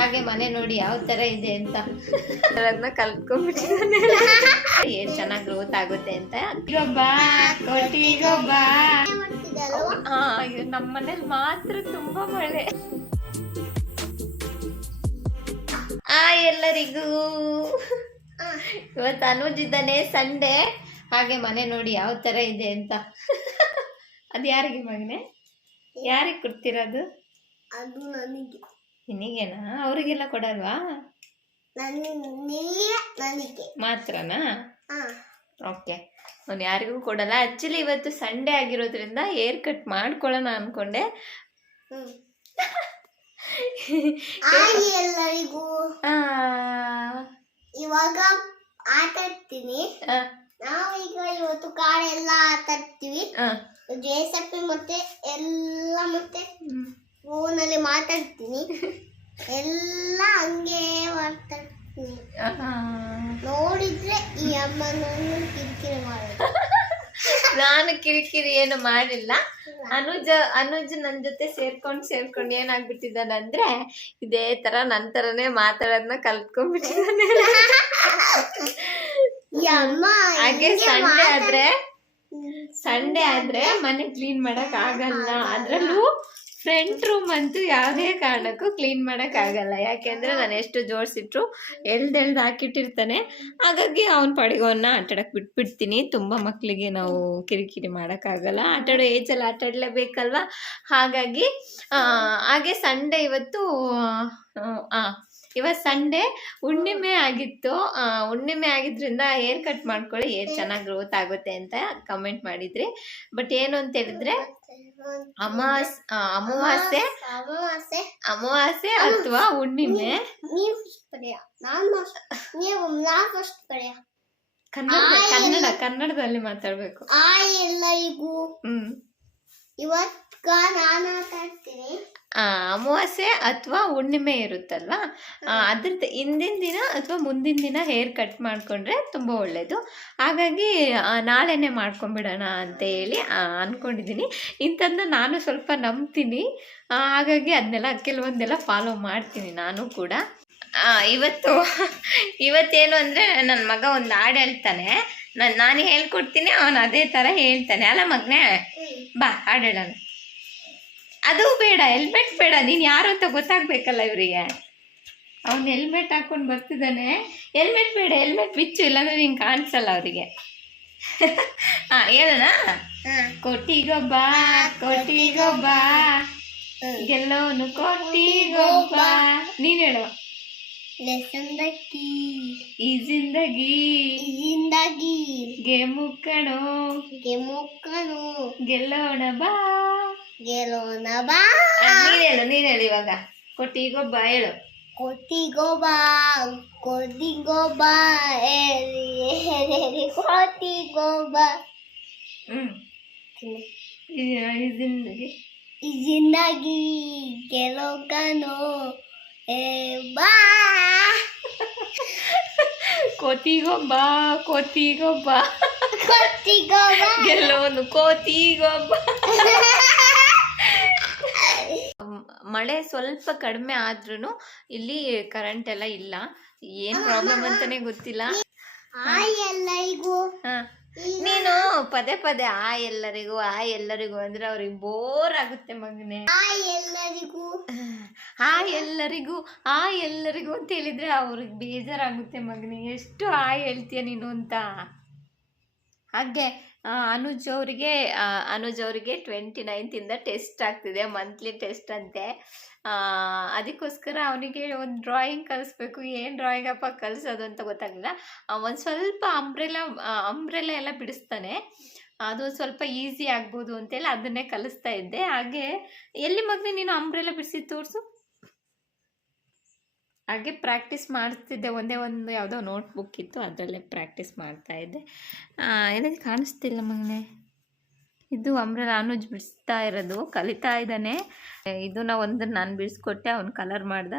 ಹಾಗೆ ಮನೆ ನೋಡಿ ಯಾವ ತರ ಇದೆ ಅಂತ ಅದನ್ನ ಕಲ್ತ್ಕೊಂಡ್ಬಿಟ್ಟಿದ್ದಾನೆ. ಏನ್ ಚೆನ್ನಾಗಿ ಗ್ರೋತ್ ಆಗುತ್ತೆ ಅಂತ. ನಮ್ಮ ಮನೇಲಿ ಮಾತ್ರ ತುಂಬಾ ಮಳೆ. ಎಲ್ಲರಿಗೂ ಇವತ್ತು ಅನುಜ್ ಇದ್ದಾನೆ, ಸಂಡೇ. ಹಾಗೆ ಮನೆ ನೋಡಿ ಯಾವ ತರ ಇದೆ ಅಂತ. ಅದು ಯಾರಿಗೆ ಮಗನೆ? ಯಾರಿಗೆ ಕೊಡ್ತಿರೋದು? ಅದು ನನಗೆ. ನಿನಗೇನಾ? ಅವರಿಗೆಲ್ಲ ಕೊಡಲ್ವಾ? ನನಗೆ ಮಾತ್ರನಾ? ಓಕೆ, ಅವ್ನು ಯಾರಿಗೂ ಕೊಡಲ್ಲ. ಆಕ್ಚುಲಿ ಇವತ್ತು ಸಂಡೇ ಆಗಿರೋದ್ರಿಂದ ಹೇರ್ ಕಟ್ ಮಾಡ್ಕೊಳ್ಳೋಣ ಅನ್ಕೊಂಡೆ. ಎಲ್ಲರಿಗೂ ಇವಾಗ ಆಟ ಆಡ್ತೀನಿ. ನಾವೀಗ ಇವತ್ತು ಕಾಡೆಲ್ಲ ಆಟ ಆಡ್ತೀವಿ. ಜೇಸಪ್ಪಿ ಮತ್ತೆ ಎಲ್ಲ ಮತ್ತೆ ಫೋನಲ್ಲಿ ಮಾತಾಡ್ತೀನಿ. ಎಲ್ಲ ಹಂಗೆ ಮಾತಾಡ್ತೀನಿ. ನೋಡಿದ್ರೆ ಈ ಅಮ್ಮ ಕಿರಿಕಿರಿ ಮಾಡೋದು. ನಾನು ಕಿರಿಕಿರಿ ಏನು ಮಾಡಿಲ್ಲ. ಅನುಜ್ ನನ್ನ ಜೊತೆ ಸೇರ್ಕೊಂಡು ಏನಾಗ್ಬಿಟ್ಟಿದ್ದಾನೆ ಅಂದ್ರೆ ಇದೇ ತರ ನನ್ನ ತರನೇ ಮಾತಾಡೋದನ್ನ ಕಲ್ತ್ಕೊಂಡ್ಬಿಟ್ಟಿದ್ದಾನೆ. ಹಾಗೆ ಸಂಡೇ ಆದ್ರೆ ಮನೆ ಕ್ಲೀನ್ ಮಾಡಕ್ ಆಗಲ್ಲ. ಅದ್ರಲ್ಲೂ ಫ್ರಂಟ್ ರೂಮ್ ಅಂತೂ ಯಾವುದೇ ಕಾರಣಕ್ಕೂ ಕ್ಲೀನ್ ಮಾಡಕ್ ಆಗಲ್ಲ. ಯಾಕೆಂದ್ರೆ ನಾನು ಎಷ್ಟು ಜೋಡಿಸಿಟ್ರು ಎಳ್ದು ಹಾಕಿಟ್ಟಿರ್ತಾನೆ. ಹಾಗಾಗಿ ಅವನ ಪಾಡಿಗೆ ಅವನ್ನ ಆಟಾಡಕ್ ಬಿಟ್ಬಿಡ್ತೀನಿ. ತುಂಬಾ ಮಕ್ಕಳಿಗೆ ನಾವು ಕಿರಿಕಿರಿ ಮಾಡೋಕ್ಕಾಗಲ್ಲ. ಆಟಾಡೋ ಏಜಲ್ಲಿ ಆಟಾಡಲೇಬೇಕಲ್ವಾ. ಹಾಗಾಗಿ ಹಾಗೆ ಸಂಡೇ ಇವತ್ತು ಸಂಡೇ ಹುಣ್ಣಿಮೆ ಆಗಿತ್ತು. ಹುಣ್ಣಿಮೆ ಆಗಿದ್ರಿಂದ ಹೇರ್ ಕಟ್ ಮಾಡ್ಕೊಳ್ಳಿ, ಹೇರ್ ಚೆನ್ನಾಗಿ ಗ್ರೋತ್ ಆಗುತ್ತೆ ಅಂತ ಕಮೆಂಟ್ ಮಾಡಿದ್ರಿ. ಬಟ್ ಏನು ಅಂತ ಹೇಳಿದ್ರೆ ಅಮಾವಾಸ್ಯೆ ಅಥವಾ ಹುಣ್ಣಿಮೆ ಕನ್ನಡದಲ್ಲಿ ಮಾತಾಡ್ಬೇಕು. ಎಲ್ಲರಿಗೂ ಇವತ್ತು ನಾನು ಮಾತಾಡ್ತೀನಿ. ಅಮಾವಾಸ್ಯೆ ಅಥವಾ ಹುಣ್ಣಿಮೆ ಇರುತ್ತಲ್ವಾ, ಅದ್ರದ್ದು ಹಿಂದಿನ ದಿನ ಅಥವಾ ಮುಂದಿನ ದಿನ ಹೇರ್ ಕಟ್ ಮಾಡಿಕೊಂಡ್ರೆ ತುಂಬ ಒಳ್ಳೆಯದು. ಹಾಗಾಗಿ ನಾಳೆನೇ ಮಾಡ್ಕೊಂಬಿಡೋಣ ಅಂತ ಹೇಳಿ ಅಂದ್ಕೊಂಡಿದ್ದೀನಿ. ಇಂಥದ್ದನ್ನ ನಾನು ಸ್ವಲ್ಪ ನಂಬ್ತೀನಿ. ಹಾಗಾಗಿ ಅದನ್ನೆಲ್ಲ ಕೆಲವೊಂದೆಲ್ಲ ಫಾಲೋ ಮಾಡ್ತೀನಿ ನಾನು ಕೂಡ. ಇವತ್ತೇನು ಅಂದರೆ ನನ್ನ ಮಗ ಒಂದು ಹಾಡು ಹೇಳ್ತಾನೆ. ನಾನು ಹೇಳ್ಕೊಡ್ತೀನಿ, ಅವನು ಅದೇ ಥರ ಹೇಳ್ತಾನೆ. ಅಲ್ಲ ಮಗನೇ, ಬಾ ಹಾಡು ಹೇಳೋಣ. ಅದು ಬೇಡ, ಹೆಲ್ಮೆಟ್ ಬೇಡ. ನೀನು ಯಾರು ಅಂತ ಗೊತ್ತಾಗಬೇಕಲ್ಲ ಇವರಿಗೆ. ಅವನು ಹೆಲ್ಮೆಟ್ ಹಾಕ್ಕೊಂಡು ಬರ್ತಿದ್ದಾನೆ. ಹೆಲ್ಮೆಟ್ ಬೇಡ, ಹೆಲ್ಮೆಟ್ ಬಿಚ್ಚು, ಇಲ್ಲಾಂದ್ರೆ ನಿಂಗೆ ಕಾಣಿಸಲ್ಲ ಅವರಿಗೆ. ಹೇಳೋಣ. ಕೋಟಿಗೊಬ್ಬ ಗೆಲ್ಲೋನು ಕೋಟಿಗೊಬ್ಬ. ನೀನು ಹೇಳು. ಈ ಜಿಂದಗಿ ಗೇಮು ಕಣೋ ಗೆಲ್ಲೋಣ ಬಾ. ನೀನ್ ಹೇಳು ಇವಾಗ. ಕೋಟಿಗೊಬ್ಬ ಹೇಳು. ಕೋಟಿಗೊಬ್ಬ ಕೋಟಿಗೊಬ್ಬ. ಈ ಜಿಂದಗಿ ಗೆಲ್ಲೋಕನೋ ಬಾ. ಕೋತಿಗೊಬ್ಬ ಗೆಲ್ಲೋನು ಕೋತಿಗೊಬ್ಬ. ಮಳೆ ಸ್ವಲ್ಪ ಕಡಿಮೆ ಆದ್ರೂ ಇಲ್ಲಿ ಕರೆಂಟ್ ಎಲ್ಲ ಇಲ್ಲ. ಏನ್ ಪ್ರಾಬ್ಲಮ್ ಅಂತಾನೆ ಗೊತ್ತಿಲ್ಲ. ನೀನು ಪದೇ ಎಲ್ಲರಿಗೂ ಅಂದ್ರೆ ಅವ್ರಿಗೆ ಬೋರ್ ಆಗುತ್ತೆ ಮಗನೆ. ಎಲ್ಲರಿಗೂ ಅಂತ ಹೇಳಿದ್ರೆ ಅವ್ರಿಗೆ ಬೇಜಾರಾಗುತ್ತೆ ಮಗನೆ. ಎಷ್ಟು ಹೇಳ್ತೀಯ ನೀನು ಅಂತ. ಹಾಗೆ ಅನುಜ್ ಅವರಿಗೆ 29th ಟೆಸ್ಟ್ ಆಗ್ತಿದೆ, ಮಂತ್ಲಿ ಟೆಸ್ಟ್ ಅಂತೆ. ಅದಕ್ಕೋಸ್ಕರ ಅವನಿಗೆ ಒಂದು ಡ್ರಾಯಿಂಗ್ ಕಲಿಸ್ಬೇಕು. ಏನು ಡ್ರಾಯಿಂಗ್ ಅಪ್ಪ ಕಲಿಸೋದು ಅಂತ ಗೊತ್ತಾಗಲಿಲ್ಲ. ಒಂದು ಸ್ವಲ್ಪ ಅಂಬ್ರೆಲ್ಲ ಎಲ್ಲ ಬಿಡಿಸ್ತಾನೆ. ಅದು ಸ್ವಲ್ಪ ಈಸಿ ಆಗ್ಬೋದು ಅಂತೇಳಿ ಅದನ್ನೇ ಕಲಿಸ್ತಾ ಇದ್ದೆ. ಹಾಗೆ ಎಲ್ಲಿ ಮಗನೇ ನೀನು ಅಂಬ್ರೆಲ್ಲ ಬಿಡಿಸಿ ತೋರಿಸು. ಹಾಗೆ ಪ್ರಾಕ್ಟೀಸ್ ಮಾಡ್ತಿದ್ದೆ. ಒಂದೇ ಒಂದು ಯಾವುದೋ ನೋಟ್ಬುಕ್ ಇತ್ತು, ಅದರಲ್ಲೇ ಪ್ರಾಕ್ಟೀಸ್ ಮಾಡ್ತಾ ಇದ್ದೆ. ಏನಕ್ಕೆ ಕಾಣಿಸ್ತಿಲ್ಲ ಮಗನೆ? ಇದು ಅಂಬ್ರೆಲಾ ಅನುಜ್ ಬಿಡಿಸ್ತಾ ಇರೋದು, ಕಲಿತಾ ಇದ್ದಾನೆ. ಇದನ್ನ ಒಂದು ನಾನು ಬಿಡಿಸ್ಕೊಟ್ಟೆ, ಅವ್ನು ಕಲರ್ ಮಾಡ್ದ.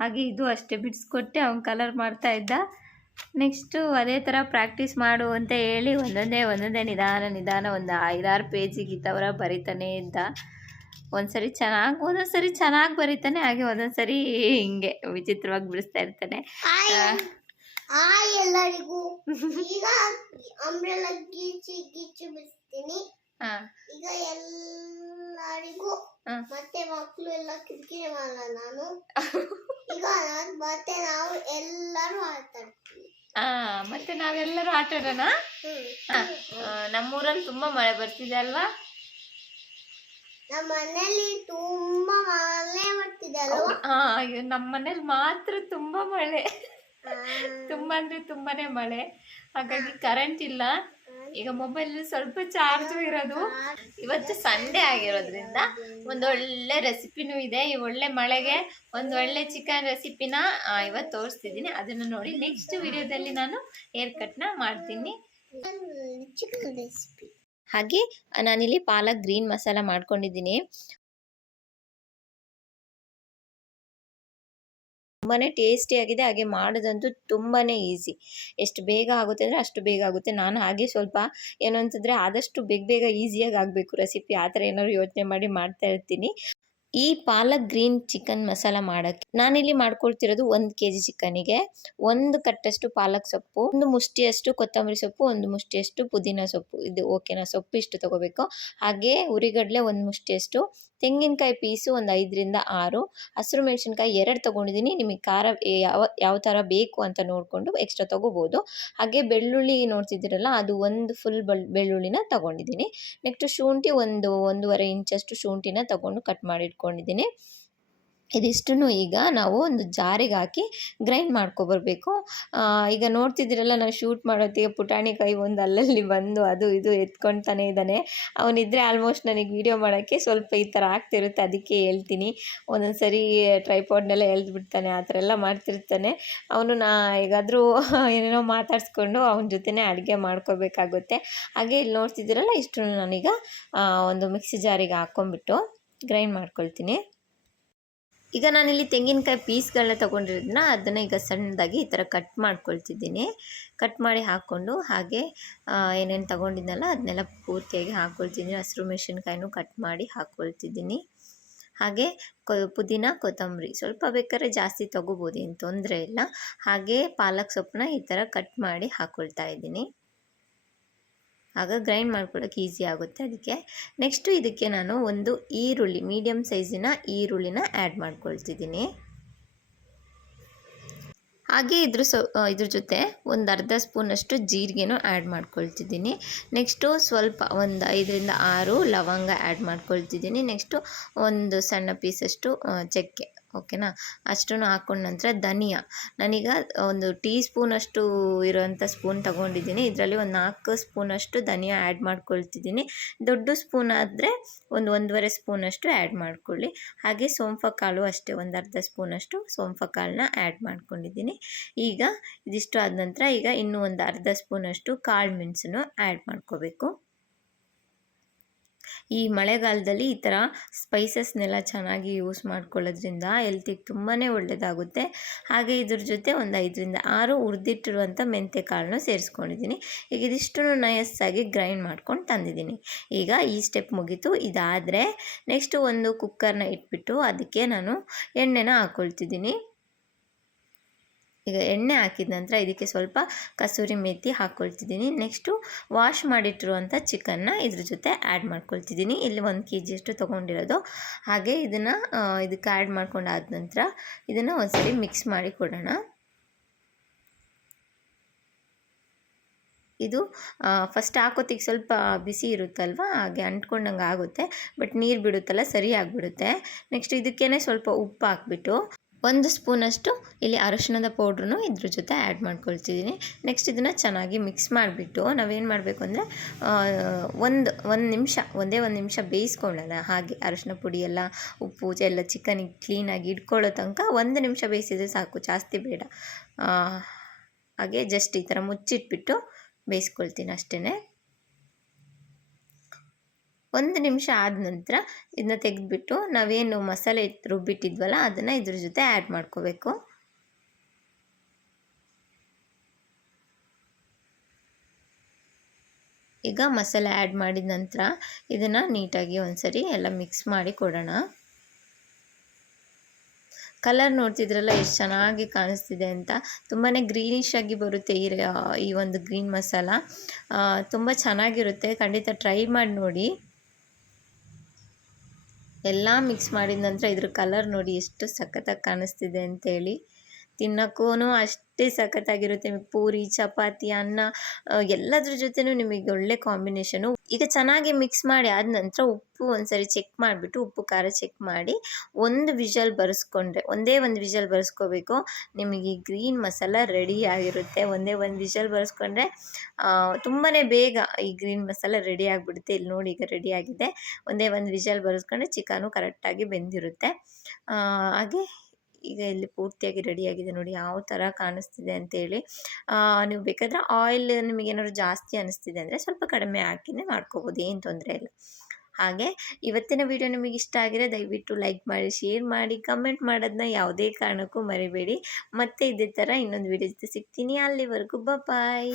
ಹಾಗೆ ಇದು ಅಷ್ಟೇ ಬಿಡಿಸ್ಕೊಟ್ಟೆ, ಅವ್ನು ಕಲರ್ ಮಾಡ್ತಾ ಇದ್ದ. ನೆಕ್ಸ್ಟು ಅದೇ ಥರ ಪ್ರಾಕ್ಟೀಸ್ ಮಾಡು ಅಂತ ಹೇಳಿ ಒಂದೊಂದೇ ನಿಧಾನ ಒಂದು 5-6 ಪೇಜಿಗೆ ಈ ಥರ ಬರಿತಾನೇ ಇದ್ದ. ಒಂದೊಂದ್ಸರಿ ಚೆನ್ನಾಗಿ ಬರೀತಾನೆ, ಹಾಗೆ ಒಂದೊಂದ್ಸರಿ ಹಿಂಗೆ ವಿಚಿತ್ರವಾಗಿ ಬಿಡಿಸ್ತಾ ಇರ್ತಾನೆ. ಎಲ್ಲರಿಗೂ ಈಗ ಅಂಬ್ರೆಲಾ ಗೀಚಿ ಬಿಡ್ತೀನಿ. ಈಗ ಎಲ್ಲರಿಗೂ ಮತ್ತೆ ಮಕ್ಕಳು ಎಲ್ಲ ಕಿರಿಕಿರಿ ಮಾಡಲ್ಲ ನಾನು. ಈಗ ಮತ್ತೆ ನಾವು ಎಲ್ಲರೂ ಆಟಾಡ್ತೀವಿ. ಮತ್ತೆ ನಾವೆಲ್ಲರೂ ಆಟ ಆಡೋಣ. ನಮ್ಮೂರಲ್ಲಿ ತುಂಬಾ ಮಳೆ ಬರ್ತಿದೆ ಅಲ್ವಾ? ನಮ್ಮ ಮನೇಲಿ ತುಂಬಾ ಮಳೆ ಬರ್ತಿದೆ ಅಲ್ವಾ? ಅಯ್ಯೋ, ನಮ್ಮ ಮನೇಲಿ ಮಾತ್ರ ತುಂಬಾ ಮಳೆ, ತುಂಬಾ ಅಂದ್ರೆ ತುಂಬಾನೇ ಮಳೆ. ಹಾಗಾಗಿ ಕರೆಂಟ್ ಇಲ್ಲ. ಈಗ ಮೊಬೈಲ್ ಸ್ವಲ್ಪ ಚಾರ್ಜು ಇರೋದು. ಇವತ್ತು ಸಂಡೇ ಆಗಿರೋದ್ರಿಂದ ಒಂದೊಳ್ಳೆ ರೆಸಿಪಿನೂ ಇದೆ. ಈ ಒಳ್ಳೆ ಮಳೆಗೆ ಒಂದೊಳ್ಳೆ ಚಿಕನ್ ರೆಸಿಪಿನ ಇವತ್ತು ತೋರಿಸ್ತಿದ್ದೀನಿ. ಅದನ್ನು ನೋಡಿ ನೆಕ್ಸ್ಟ್ ವಿಡಿಯೋದಲ್ಲಿ ನಾನು ಹೇರ್ ಕಟ್ನ ಮಾಡ್ತೀನಿ. Chicken recipe. ಹಾಗೆ ನಾನಿಲ್ಲಿ ಪಾಲಕ್ ಗ್ರೀನ್ ಮಸಾಲ ಮಾಡ್ಕೊಂಡಿದ್ದೀನಿ. ತುಂಬಾನೇ ಟೇಸ್ಟಿ ಆಗಿದೆ. ಹಾಗೆ ಮಾಡೋದಂತೂ ತುಂಬಾನೇ ಈಸಿ. ಎಷ್ಟು ಬೇಗ ಆಗುತ್ತೆ ಅಂದರೆ ಅಷ್ಟು ಬೇಗ ಆಗುತ್ತೆ. ನಾನು ಹಾಗೆ ಸ್ವಲ್ಪ ಏನು ಅಂತಂದರೆ ಆದಷ್ಟು ಬೇಗ ಈಸಿಯಾಗಿ ಆಗಬೇಕು ರೆಸಿಪಿ, ಆ ಥರ ಏನಾದ್ರು ಯೋಚನೆ ಮಾಡಿ ಮಾಡ್ತಾ ಇರ್ತೀನಿ. ಈ ಪಾಲಕ್ ಗ್ರೀನ್ ಚಿಕನ್ ಮಸಾಲ ಮಾಡೋಕ್ಕೆ ನಾನಿಲ್ಲಿ ಮಾಡ್ಕೊಳ್ತಿರೋದು 1 kg ಚಿಕನಿಗೆ 1 ಕಟ್ಟಷ್ಟು ಪಾಲಕ್ ಸೊಪ್ಪು, 1 ಮುಷ್ಟಿಯಷ್ಟು ಕೊತ್ತಂಬರಿ ಸೊಪ್ಪು, 1 ಮುಷ್ಟಿಯಷ್ಟು ಪುದೀನ ಸೊಪ್ಪು. ಇದು ಓಕೆನಾ? ಸೊಪ್ಪು ಇಷ್ಟು ತೊಗೋಬೇಕು. ಹಾಗೆ ಉರಿಗಡಲೆ 1 ಮುಷ್ಟಿಯಷ್ಟು, ತೆಂಗಿನಕಾಯಿ ಪೀಸು ಒಂದು 5ರಿಂದ 6, ಹಸಿರು ಮೆಣಸಿನ್ಕಾಯಿ 2 ತೊಗೊಂಡಿದ್ದೀನಿ. ನಿಮಗೆ ಖಾರ ಯಾವ ಥರ ಬೇಕು ಅಂತ ನೋಡಿಕೊಂಡು ಎಕ್ಸ್ಟ್ರಾ ತೊಗೋಬೋದು. ಹಾಗೆ ಬೆಳ್ಳುಳ್ಳಿ ನೋಡ್ತಿದ್ದೀರಲ್ಲ, ಅದು 1 ಫುಲ್ ಬೆಳ್ಳುಳ್ಳಿನ ತೊಗೊಂಡಿದ್ದೀನಿ. ನೆಕ್ಸ್ಟ್ ಶುಂಠಿ 1-1.5 ಇಂಚಷ್ಟು ಶುಂಠಿನ ತೊಗೊಂಡು ಕಟ್ ಮಾಡಿ ಇಟ್ಕೊಂಡಿದ್ದೀನಿ. ಇದಿಷ್ಟನ್ನು ಈಗ ನಾವು ಒಂದು ಜಾರಿಗೆ ಹಾಕಿ ಗ್ರೈಂಡ್ ಮಾಡ್ಕೊಬರ್ಬೇಕು. ಈಗ ನೋಡ್ತಿದ್ದೀರಲ್ಲ, ನಾವು ಶೂಟ್ ಮಾಡೋತ್ತಿಗೆ ಪುಟಾಣಿ ಕೈ ಒಂದು ಅಲ್ಲಲ್ಲಿ ಬಂದು ಅದು ಇದು ಎತ್ಕೊಳ್ತಾನೆ ಇದ್ದಾನೆ. ಅವನಿದ್ರೆ ಆಲ್ಮೋಸ್ಟ್ ನನಗೆ ವೀಡಿಯೋ ಮಾಡೋಕ್ಕೆ ಸ್ವಲ್ಪ ಈ ಥರ ಆಗ್ತಿರುತ್ತೆ, ಅದಕ್ಕೆ ಹೇಳ್ತೀನಿ. ಒಂದೊಂದು ಸರಿ ಟ್ರೈಪಾಡ್ನೆಲ್ಲ ಎಳೆದ್ಬಿಡ್ತಾನೆ, ಆ ಥರ ಎಲ್ಲ ಮಾಡ್ತಿರ್ತಾನೆ ಅವನು. ಹೇಗಾದರೂ ಏನೇನೋ ಮಾತಾಡಿಸ್ಕೊಂಡು ಅವನ ಜೊತೆನೇ ಅಡುಗೆ ಮಾಡ್ಕೋಬೇಕಾಗುತ್ತೆ. ಹಾಗೆ ಇಲ್ಲಿ ನೋಡ್ತಿದ್ದೀರಲ್ಲ, ಇಷ್ಟನ್ನು ನಾನೀಗ ಒಂದು ಮಿಕ್ಸಿ ಜಾರಿಗೆ ಹಾಕ್ಕೊಂಬಿಟ್ಟು ಗ್ರೈಂಡ್ ಮಾಡ್ಕೊಳ್ತೀನಿ. ಈಗ ನಾನಿಲ್ಲಿ ತೆಂಗಿನಕಾಯಿ ಪೀಸ್ಗಳನ್ನ ತೊಗೊಂಡಿರೋದನ್ನ ಅದನ್ನು ಈಗ ಸಣ್ಣದಾಗಿ ಈ ಥರ ಕಟ್ ಮಾಡ್ಕೊಳ್ತಿದ್ದೀನಿ. ಕಟ್ ಮಾಡಿ ಹಾಕ್ಕೊಂಡು ಹಾಗೆ ಏನೇನು ತೊಗೊಂಡಿದ್ನಲ್ಲ ಅದನ್ನೆಲ್ಲ ಪೂರ್ತಿಯಾಗಿ ಹಾಕ್ಕೊಳ್ತಿದ್ದೀನಿ. ಹಸಿರು ಮೆಣಸಿನ್ಕಾಯಿನೂ ಕಟ್ ಮಾಡಿ ಹಾಕ್ಕೊಳ್ತಿದ್ದೀನಿ. ಹಾಗೆ ಪುದೀನ ಕೊತ್ತಂಬರಿ ಸ್ವಲ್ಪ ಬೇಕಾದ್ರೆ ಜಾಸ್ತಿ ತೊಗೋಬೋದು, ಏನು ತೊಂದರೆ ಇಲ್ಲ. ಹಾಗೆ ಪಾಲಕ್ ಸೊಪ್ಪನ್ನ ಈ ಥರ ಕಟ್ ಮಾಡಿ ಹಾಕ್ಕೊಳ್ತಾ ಇದ್ದೀನಿ. ಆಗ ಗ್ರೈಂಡ್ ಮಾಡ್ಕೊಳ್ಳೋಕೆ ಈಸಿ ಆಗುತ್ತೆ ಅದಕ್ಕೆ. ನೆಕ್ಸ್ಟು ಇದಕ್ಕೆ ನಾನು ಒಂದು ಈರುಳ್ಳಿ, ಮೀಡಿಯಮ್ ಸೈಜಿನ ಈರುಳ್ಳಿನ ಆ್ಯಡ್ ಮಾಡ್ಕೊಳ್ತಿದ್ದೀನಿ. ಹಾಗೆ ಇದ್ರ ಜೊತೆ ಒಂದು ಅರ್ಧ ಸ್ಪೂನಷ್ಟು ಜೀರಿಗೆನೂ ಆ್ಯಡ್ ಮಾಡ್ಕೊಳ್ತಿದ್ದೀನಿ. ನೆಕ್ಸ್ಟು ಸ್ವಲ್ಪ ಒಂದು 5ರಿಂದ 6 ಲವಂಗ ಆ್ಯಡ್ ಮಾಡ್ಕೊಳ್ತಿದ್ದೀನಿ. ನೆಕ್ಸ್ಟು ಒಂದು ಸಣ್ಣ ಪೀಸಷ್ಟು ಚಕ್ಕೆ, ಓಕೆನಾ? ಅಷ್ಟನ್ನು ಹಾಕ್ಕೊಂಡ ನಂತರ ಧನಿಯಾ, ನಾನೀಗ ಒಂದು ಟೀ ಸ್ಪೂನಷ್ಟು ಇರೋವಂಥ ಸ್ಪೂನ್ ತೊಗೊಂಡಿದ್ದೀನಿ. ಇದರಲ್ಲಿ ಒಂದು 4 ಸ್ಪೂನಷ್ಟು ಧನಿಯಾ ಆ್ಯಡ್ ಮಾಡ್ಕೊಳ್ತಿದ್ದೀನಿ. ದೊಡ್ಡ ಸ್ಪೂನ್ ಆದರೆ 1-1.5 ಸ್ಪೂನಷ್ಟು ಆ್ಯಡ್ ಮಾಡ್ಕೊಳ್ಳಿ. ಹಾಗೆ ಸೋಂಫ ಕಾಳು ಅಷ್ಟೇ, ಒಂದು ಅರ್ಧ ಸ್ಪೂನಷ್ಟು ಸೋಂಫ ಕಾಳನ್ನ ಆ್ಯಡ್ ಮಾಡ್ಕೊಂಡಿದ್ದೀನಿ. ಈಗ ಇದಿಷ್ಟು ಆದ ನಂತರ ಈಗ ಇನ್ನೂ ಒಂದು ಅರ್ಧ ಸ್ಪೂನಷ್ಟು ಕಾಳು ಮೆಣಸನ್ನು ಆ್ಯಡ್ ಮಾಡ್ಕೋಬೇಕು. ಈ ಮಳೆಗಾಲದಲ್ಲಿ ಈ ಥರ ಸ್ಪೈಸಸ್ನೆಲ್ಲ ಚೆನ್ನಾಗಿ ಯೂಸ್ ಮಾಡ್ಕೊಳ್ಳೋದ್ರಿಂದ ಹೆಲ್ತಿಗೆ ತುಂಬಾ ಒಳ್ಳೆಯದಾಗುತ್ತೆ. ಹಾಗೆ ಇದ್ರ ಜೊತೆ ಒಂದು 5ರಿಂದ 6 ಹುರಿದಿಟ್ಟಿರುವಂಥ ಮೆಂತ್ಯ ಕಾಳನ್ನು ಸೇರಿಸ್ಕೊಂಡಿದ್ದೀನಿ. ಈಗ ಇದಿಷ್ಟನ್ನು ನೈಸಾಗಿ ಗ್ರೈಂಡ್ ಮಾಡ್ಕೊಂಡು ತಂದಿದ್ದೀನಿ. ಈಗ ಈ ಸ್ಟೆಪ್ ಮುಗೀತು. ಇದಾದರೆ ನೆಕ್ಸ್ಟು ಒಂದು ಕುಕ್ಕರ್ನ ಇಟ್ಬಿಟ್ಟು ಅದಕ್ಕೆ ನಾನು ಎಣ್ಣೆನ ಹಾಕ್ಕೊಳ್ತಿದ್ದೀನಿ. ಈಗ ಎಣ್ಣೆ ಹಾಕಿದ ನಂತರ ಇದಕ್ಕೆ ಸ್ವಲ್ಪ ಕಸೂರಿ ಮೇಥಿ ಹಾಕ್ಕೊಳ್ತಿದ್ದೀನಿ. ನೆಕ್ಸ್ಟು ವಾಶ್ ಮಾಡಿಟ್ಟಿರುವಂಥ ಚಿಕನ್ನ ಇದ್ರ ಜೊತೆ ಆ್ಯಡ್ ಮಾಡ್ಕೊಳ್ತಿದ್ದೀನಿ. ಇಲ್ಲಿ 1 kg ತೊಗೊಂಡಿರೋದು. ಹಾಗೆ ಇದಕ್ಕೆ ಆ್ಯಡ್ ಮಾಡ್ಕೊಂಡಾದ ನಂತರ ಇದನ್ನು ಒಂದ್ಸರಿ ಮಿಕ್ಸ್ ಮಾಡಿ ಕೊಡೋಣ. ಇದು ಫಸ್ಟ್ ಹಾಕೋತಿಗೆ ಸ್ವಲ್ಪ ಬಿಸಿ ಇರುತ್ತಲ್ವ, ಹಾಗೆ ಅಂಟ್ಕೊಂಡಂಗೆ ಆಗುತ್ತೆ. ಬಟ್ ನೀರು ಬಿಡುತ್ತಲ್ಲ, ಸರಿ ಆಗಿಬಿಡುತ್ತೆ. ನೆಕ್ಸ್ಟ್ ಇದಕ್ಕೇ ಸ್ವಲ್ಪ ಉಪ್ಪು ಹಾಕ್ಬಿಟ್ಟು 1 ಸ್ಪೂನಷ್ಟು ಇಲ್ಲಿ ಅರಶಿಣದ ಪೌಡ್ರನ್ನು ಇದ್ರ ಜೊತೆ ಆ್ಯಡ್ ಮಾಡ್ಕೊಳ್ತಿದ್ದೀನಿ. ನೆಕ್ಸ್ಟ್ ಇದನ್ನು ಚೆನ್ನಾಗಿ ಮಿಕ್ಸ್ ಮಾಡಿಬಿಟ್ಟು ನಾವೇನು ಮಾಡಬೇಕು ಅಂದರೆ ಒಂದೇ ಒಂದು ನಿಮಿಷ ಬೇಯಿಸ್ಕೊಳ್ಳೋಣ. ಹಾಗೆ ಅರಶಿನ ಪುಡಿ ಎಲ್ಲ ಉಪ್ಪು ಎಲ್ಲ ಚಿಕನಿಗೆ ಕ್ಲೀನಾಗಿ ಇಟ್ಕೊಳ್ಳೋ ತನಕ 1 ನಿಮಿಷ ಬೇಯಿಸಿದ್ರೆ ಸಾಕು, ಜಾಸ್ತಿ ಬೇಡ. ಹಾಗೆ ಜಸ್ಟ್ ಈ ಥರ ಮುಚ್ಚಿಟ್ಬಿಟ್ಟು ಬೇಯಿಸ್ಕೊಳ್ತೀನಿ ಅಷ್ಟೇ. 1 ನಿಮಿಷ ಆದ ನಂತರ ಇದನ್ನ ತೆಗೆದುಬಿಟ್ಟು ನಾವೇನು ಮಸಾಲೆ ರುಬ್ಬಿಟ್ಟಿದ್ವಲ್ಲ ಅದನ್ನು ಇದ್ರ ಜೊತೆ ಆ್ಯಡ್ ಮಾಡ್ಕೋಬೇಕು. ಈಗ ಮಸಾಲೆ ಆ್ಯಡ್ ಮಾಡಿದ ನಂತರ ಇದನ್ನು ನೀಟಾಗಿ ಒಂದ್ಸರಿ ಎಲ್ಲ ಮಿಕ್ಸ್ ಮಾಡಿ ಕೊಡೋಣ. ಕಲರ್ ನೋಡ್ತಿದ್ರಲ್ಲ ಎಷ್ಟು ಚೆನ್ನಾಗಿ ಕಾಣಿಸ್ತಿದೆ ಅಂತ. ತುಂಬಾ ಗ್ರೀನಿಶ್ ಆಗಿ ಬರುತ್ತೆ ಈ ಒಂದು ಗ್ರೀನ್ ಮಸಾಲ. ತುಂಬ ಚೆನ್ನಾಗಿರುತ್ತೆ, ಖಂಡಿತ ಟ್ರೈ ಮಾಡಿ ನೋಡಿ. ಎಲ್ಲ ಮಿಕ್ಸ್ ಮಾಡಿದ ನಂತರ ಇದ್ರ ಕಲರ್ ನೋಡಿ ಎಷ್ಟು ಸಖತ್ತಾಗಿ ಕಾಣಿಸ್ತಿದೆ ಅಂತೇಳಿ. ತಿನ್ನೋಕ್ಕೂ ಅಷ್ಟೇ ಸಖತ್ತಾಗಿರುತ್ತೆ. ಪೂರಿ, ಚಪಾತಿ, ಅನ್ನ ಎಲ್ಲದ್ರ ಜೊತೆನೂ ನಿಮಗೆ ಒಳ್ಳೆ ಕಾಂಬಿನೇಷನು. ಈಗ ಚೆನ್ನಾಗಿ ಮಿಕ್ಸ್ ಮಾಡಿ ಆದ ನಂತರ ಉಪ್ಪು ಒಂದ್ಸರಿ ಚೆಕ್ ಮಾಡಿಬಿಟ್ಟು ಉಪ್ಪು ಖಾರ ಚೆಕ್ ಮಾಡಿ ಒಂದು ವಿಷಲ್ ಬರೆಸ್ಕೊಂಡ್ರೆ, ಒಂದೇ ಒಂದು ವಿಷಲ್ ಬರೆಸ್ಕೋಬೇಕು, ನಿಮಗೆ ಈ ಗ್ರೀನ್ ಮಸಾಲ ರೆಡಿ ಆಗಿರುತ್ತೆ. ಒಂದೇ ಒಂದು ವಿಷಲ್ ಬರೆಸ್ಕೊಂಡ್ರೆ ತುಂಬಾ ಬೇಗ ಈ ಗ್ರೀನ್ ಮಸಾಲ ರೆಡಿ ಆಗಿಬಿಡುತ್ತೆ. ಇಲ್ಲಿ ನೋಡಿ ಈಗ ರೆಡಿ ಆಗಿದೆ. ಒಂದೇ ಒಂದು ವಿಷಲ್ ಬರೆಸ್ಕೊಂಡ್ರೆ ಚಿಕನು ಕರೆಕ್ಟಾಗಿ ಬೆಂದಿರುತ್ತೆ. ಹಾಗೆ ಈಗ ಇಲ್ಲಿ ಪೂರ್ತಿಯಾಗಿ ರೆಡಿಯಾಗಿದೆ ನೋಡಿ ಯಾವ ಥರ ಕಾಣಿಸ್ತಿದೆ ಅಂತೇಳಿ. ನೀವು ಬೇಕಾದರೆ ಆಯಿಲ್ ನಿಮಗೇನಾದ್ರು ಜಾಸ್ತಿ ಅನ್ನಿಸ್ತಿದೆ ಅಂದರೆ ಸ್ವಲ್ಪ ಕಡಿಮೆ ಹಾಕಿನೇ ಮಾಡ್ಕೋಬೋದು, ಏನು ತೊಂದರೆ ಇಲ್ಲ. ಹಾಗೆ ಇವತ್ತಿನ ವಿಡಿಯೋ ನಿಮಗೆ ಇಷ್ಟ ಆಗಿದ್ರೆ ದಯವಿಟ್ಟು ಲೈಕ್ ಮಾಡಿ, ಶೇರ್ ಮಾಡಿ, ಕಮೆಂಟ್ ಮಾಡೋದನ್ನ ಯಾವುದೇ ಕಾರಣಕ್ಕೂ ಮರಿಬೇಡಿ. ಮತ್ತೆ ಇದೇ ಥರ ಇನ್ನೊಂದು ವಿಡಿಯೋ ಜೊತೆ ಸಿಗ್ತೀನಿ. ಅಲ್ಲಿವರೆಗೂ ಬಾಯ್.